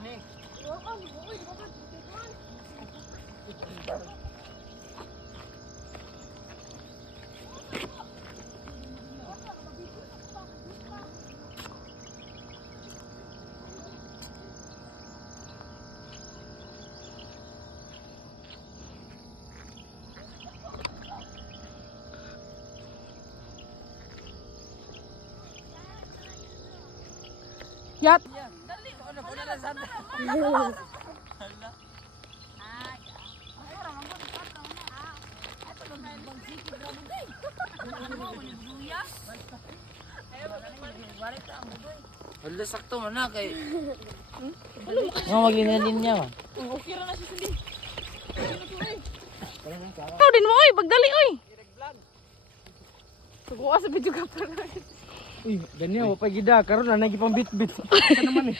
ni. Yat. Dali, ano po na lang sana. Hala, sakto man na kay... Mga maglina-linya ba? Okay ra na si Cindy. Ikaw din mo oy, pagdali oy. Sugo sa video ka pa. Uy, ganyan mo pa gida karon na nagipang bit-bit. Ano naman eh.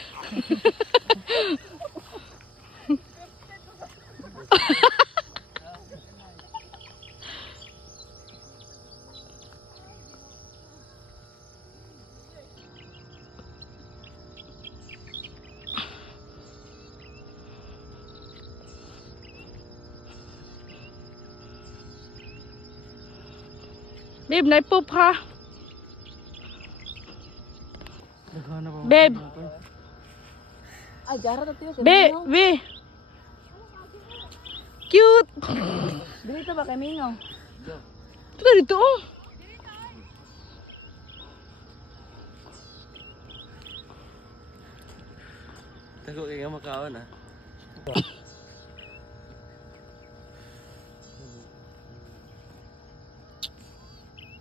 Babe, naipop ha. Babe. Ay, jara na tiyo. Babe. Cute. Dito ba kay Mingaw? Ito ka dito oh. Tago kaya makaon ah.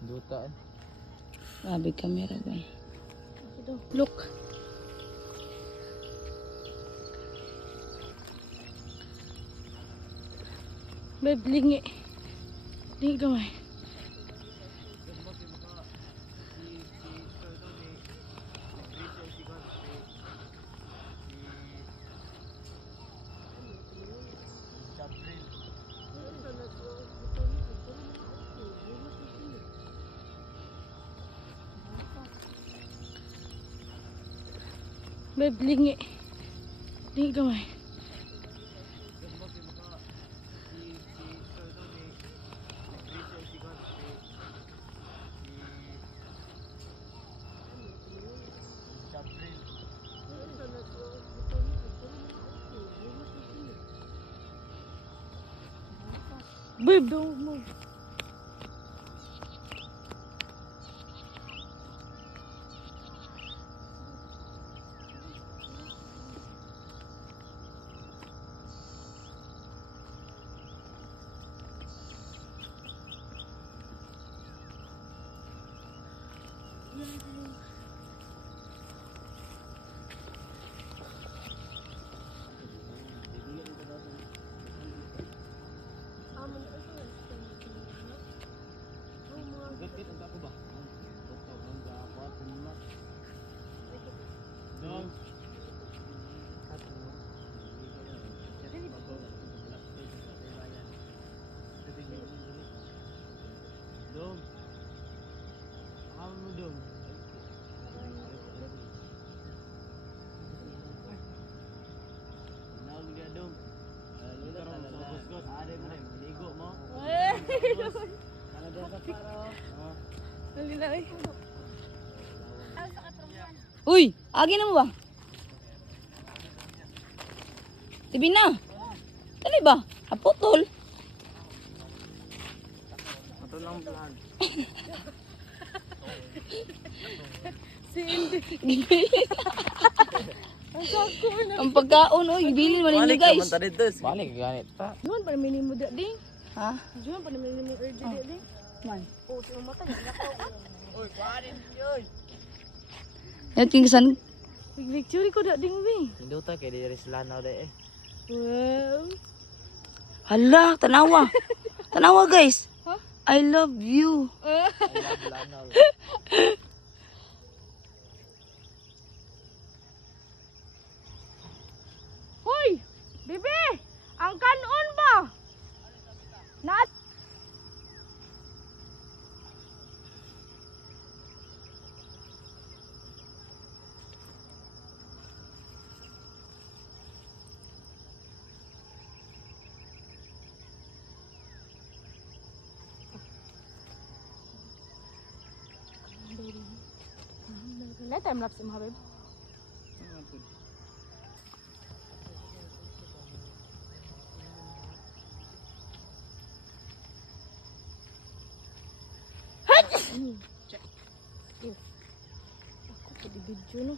Dutaan. Grabe kamera ba? Look. Babe, lingi. Lingi gamay. Babe, lingi. Lingi gamay. Babe, don't move. Dong. Kamu dong. Nawag dia dong. Ada mo rin, ligo mo. Dali na eh. Uy, agi na mo ba? Tibi na. Dali ba? Haputol. Ito lang plan. Si Indy. Ang pagkaon, oy, gibilin man ninyo guys. Balik ganit pa. Juan pa namin mo ding. Ha? Juan pa namin mo urge ding. Man. Oh, si mata niya. Uy, kuhanin yoy. Yan tingsan. Victory ko ding bi. Hinduta kay diri sila na de eh. Well. Hala, tanawa. Tanawa guys. Huh? I love you. Lanaw. Hoy! Bibi! Ang kanon ba? Nat! Na time lapse mo habib. Check. Ako pwede video no.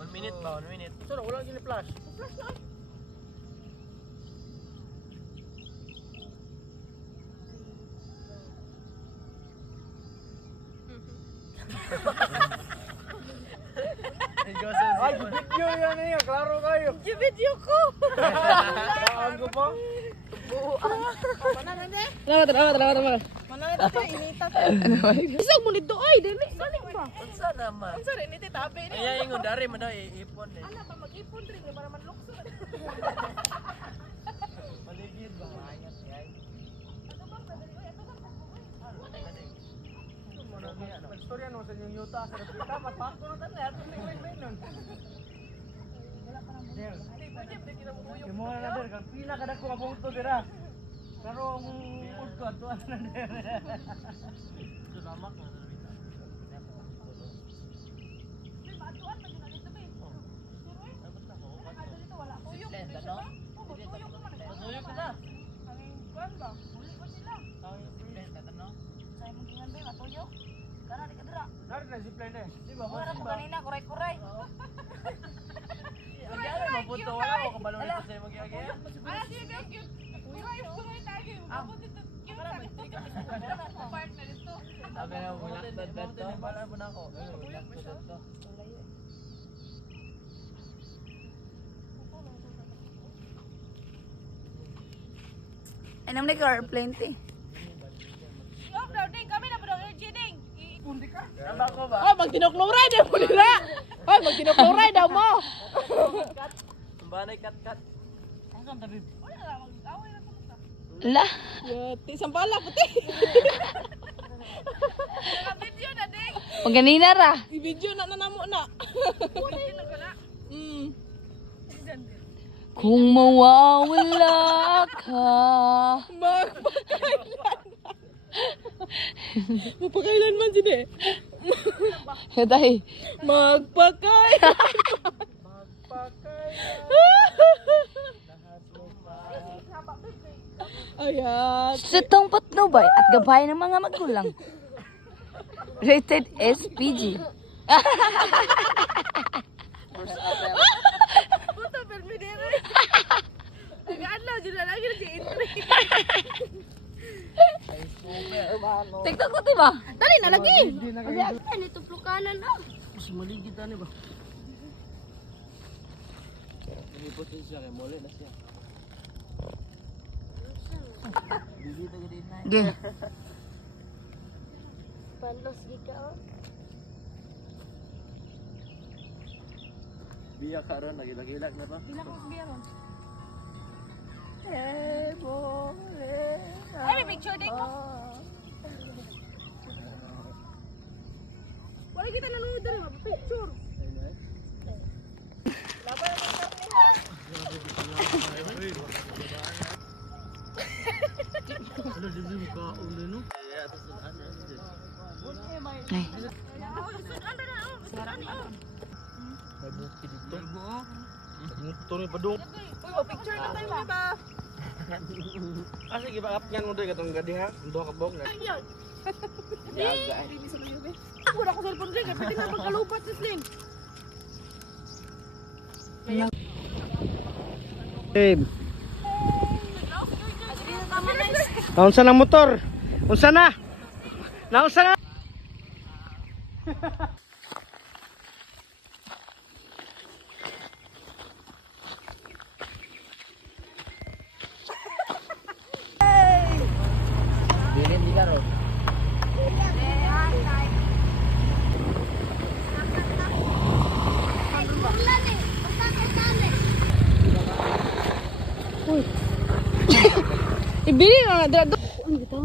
One minute ba? 1 minute. Sir, wala gini flash. Flash na. Ay, video yan niya. Klaro kayo. Video ko. Saan ko pa? Salamat. Mana na tayo inita. Isang mo nito ay dili gani ba? Unsa naman? Unsa rin iti tabi ni? Ay, ingon dari man daw iipon eh. Ana ba mag-ipon rin para man lukso. Paligid ba? Ayat yan. Istorya no sa inyong yuta sa repita, matpako na tayo. Ato na yung nun. Kimo na der, kang pila kada ko abong to dira. Pero ang food ko ato na der. Salamat na repita. Tuyok ko na. Kuan ba? Uli ko sila. Say mo gingan ba matuyo? Kana di kadra. Dari na zipline eh. Di ba? Ora ko kanina kuray-kuray. Lagi ano mapunto wala ko kabalo nito sa imong giagi. Ana di ka cute. Kuray tayo. Ako dito cute sa partner ito. Sabi na mo laktod dito. Para mo na ako. Laktod dito. Ay, naman ka airplane te. Yo, bro, ding kami na bro, ding. Tama ko ba? Oh, magtinokloray daw mo nila. Hoy, magtinokloray daw mo. Tumbanay kat-kat. Ang kang tabi. Wala na, mag-away na ko ta. La. Yati, sampala puti. Naka-video na, ding. Pag ganina ra. I-video na namo na. Video na gala. Kung mawawala ka. Magpakailan man sini. Yatay. Magpakailan. Ayan. Sitong patnubay at gabay ng mga magulang. Rated SPG. Puto, permidere. Nag-adlaw, dyan na lagi nag-entry. TikTok ko, diba? Dali na lagi. Ano ito, plukanan na. Mas maligid na ba? Nilipot din siya kay mole na siya. Dili ta gid na. Ge. Panlos di ka. Biya karon nagilag-ilag na ba? Pila ko biya ron. Mole. Ay, may picture din ko. Wala kita nanonood rin, picture. Laban ng karne ha. Ano din ka ulo no? Ya to sa ano. Ay. May buki dito. Motor ni padung. Uy, picture na tayo ba? Ah, sige, paapyan mo doon katong gadi ha. Duha ka bog na. Ayun. Yaga eh. Hindi sa layo be. Ako na ko cellphone ring, pwede na magkalupat si Sling. Babe. Naunsa ng motor? Unsa na? Naunsa na? Bilin di karo. Ibili na na dito. Ano ito?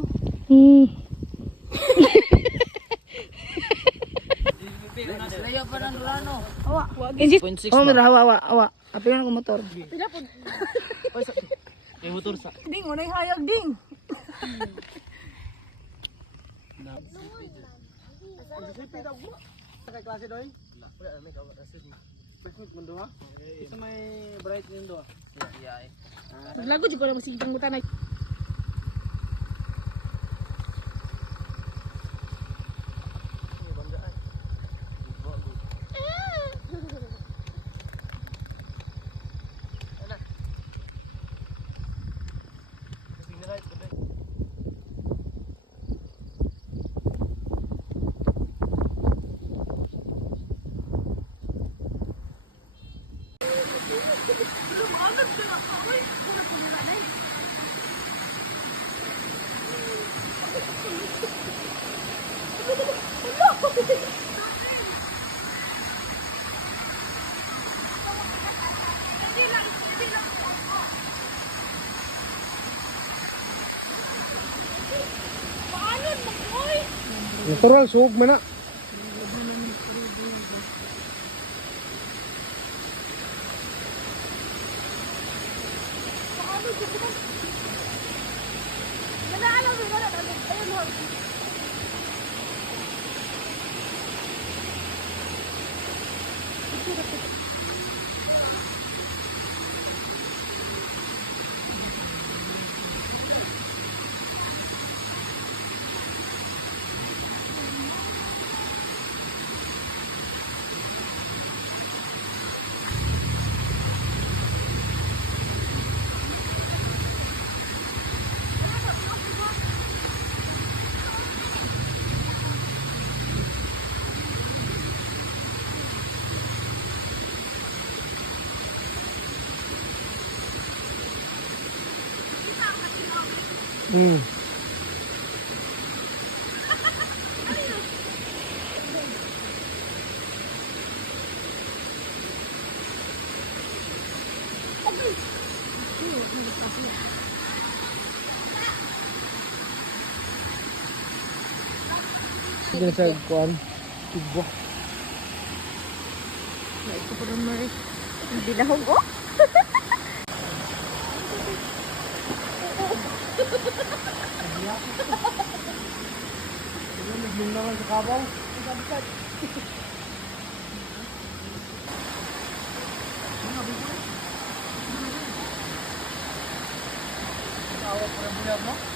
Layo pa ng Durano. Awa. Injis. Oh, mira hawa. Apil ko motor. Pila po. Kay motor sa. Ding, unay hayag ding. Kay klase doy? Wala may klase. Pwede mo do ha? Isa may bright din do. Iya. Lago jud ko na masiging mo tanay. Natural sug mana? Sige sa kuan. Tugwa. Ito pa naman eh. Hindi na hugo. Naglung naman sa kabaw. Awak para bulan mo?